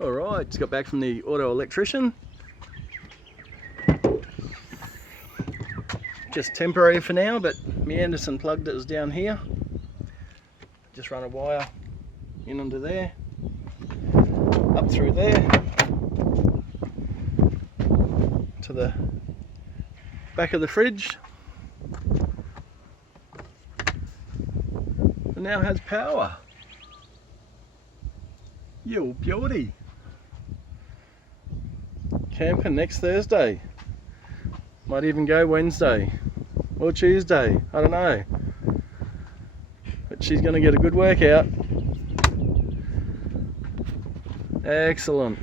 Alright, just got back from the auto electrician. Just temporary for now, but my Anderson plug that was down here. Just run a wire in under there, up through there, to the back of the fridge. And now has power. You beauty. Camping next Thursday. Might even go Wednesday or Tuesday, I don't know. But she's going to get a good workout. Excellent.